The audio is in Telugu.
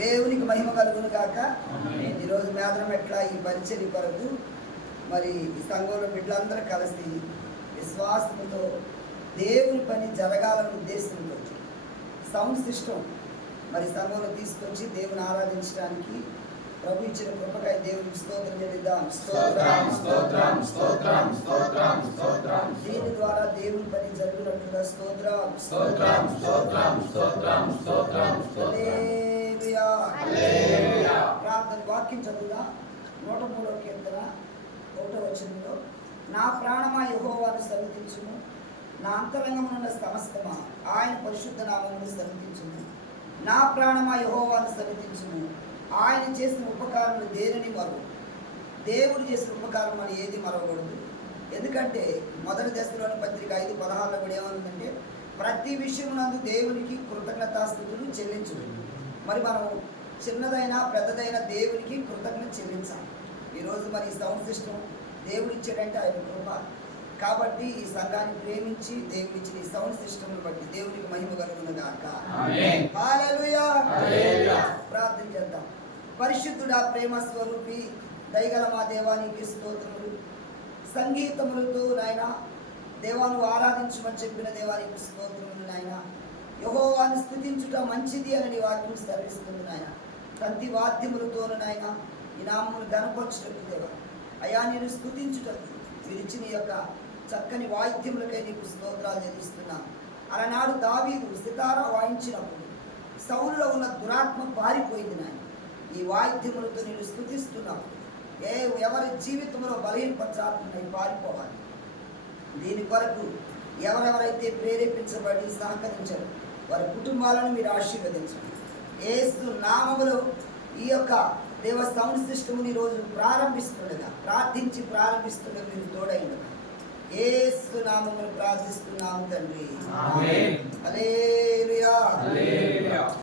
దేవునికి మహిమ కలుగును గాక. ఈరోజు మేదనం ఎట్లా ఈ పరిచర్య కొరకు మరి ఈ సంఘంలో బిడ్డలందరూ కలిసి విశ్వాసంతో దేవుని పని జరగాలని ఉద్దేశంతో సౌండ్ సిస్టమ్ మరి సంఘంలో తీసుకొచ్చి దేవుని ఆరాధించడానికి ప్రభు ఇచ్చిన కృపకై దేవునికి స్తోత్రం చెల్లిద్దాం. స్తోత్రం స్తోత్రం స్తోత్రం స్తోత్రం స్తోత్రం. దీని ద్వారా దేవుని పని జరిగినట్లుగా స్తోత్రం. స్తోత్రం స్తోత్రం స్తోత్రం స్తోత్రం. వాక్యం చదువుదా? నూట మూడో కీర్తన ఒకటో వచనంలో నా ప్రాణమా యహోవాను సన్నిధించును నా అంతరంగమునున్న సమస్తమా ఆయన పరిశుద్ధ నామమును సన్నిధించును నా ప్రాణమా యహోవాను సన్నిధించును ఆయన చేసిన ఉపకారములు దేనిని మరువు దేవుడు చేసిన ఉపకారం అని ఏది మరవకూడదు. ఎందుకంటే మొదటి దశలోని పత్రిక ఐదు పదహారులో కూడా ఏమనుందంటే ప్రతి విషయమునందు దేవునికి కృతజ్ఞతాస్థుతులు చెల్లించు. మరి మనం చిన్నదైనా పెద్దదైన దేవునికి కృతజ్ఞత చెల్లించాలి. ఈరోజు మరి ఈ సౌండ్ సిస్టమ్ దేవుడు ఇచ్చాడంటే ఆయన కృప. కాబట్టి ఈ సంఘాన్ని ప్రేమించి దేవుడు ఇచ్చిన ఈ సౌండ్ సిస్టమ్ బట్టి దేవునికి మహిమ కలుగును గాక. ప్రార్థన చేద్దాం. పరిశుద్ధుడా ప్రేమ స్వరూపి దయగల మా దేవానికి స్తోత్రములు. సంగీతములతో నాయన దేవాను ఆరాధించమని చెప్పిన దేవానికి స్తోత్రములు నాయన. యహోవాను స్థుతించుట మంచిది అని నీ వాక్యం సెలవిస్తుంది నాయన. ప్రతి వాద్యములతోను నాయన ఈ నామములు గనపరచుటకు దేవా. అయా నేను స్థుతించుటకు మీరు యొక్క చక్కని వాయిద్యములకై నీకు స్తోత్రాలు చెల్లిస్తున్నాను అలనాడు దావీదు సితారా వాయించినప్పుడు సౌల్లో ఉన్న దురాత్మ పారిపోయింది నాయన. ఈ వాయిద్యములతో నేను స్థుతిస్తున్నాను ఏ ఎవరి జీవితంలో బలహీనపరచాలని పారిపోవాలి. దీని కొరకు ఎవరెవరైతే ప్రేరేపించబడి సహకరించారు వారి కుటుంబాలను మీరు ఆశీర్వదించండి. ఏసు నామములో ఈ యొక్క దేవ సౌండ్ సిస్టమ్ని ఈరోజు ప్రారంభిస్తుండగా ప్రార్థించి ప్రారంభిస్తుండగా మీరు తోడైండగా. ఏసు నామములు ప్రార్థిస్తున్నాము తండ్రి. అలే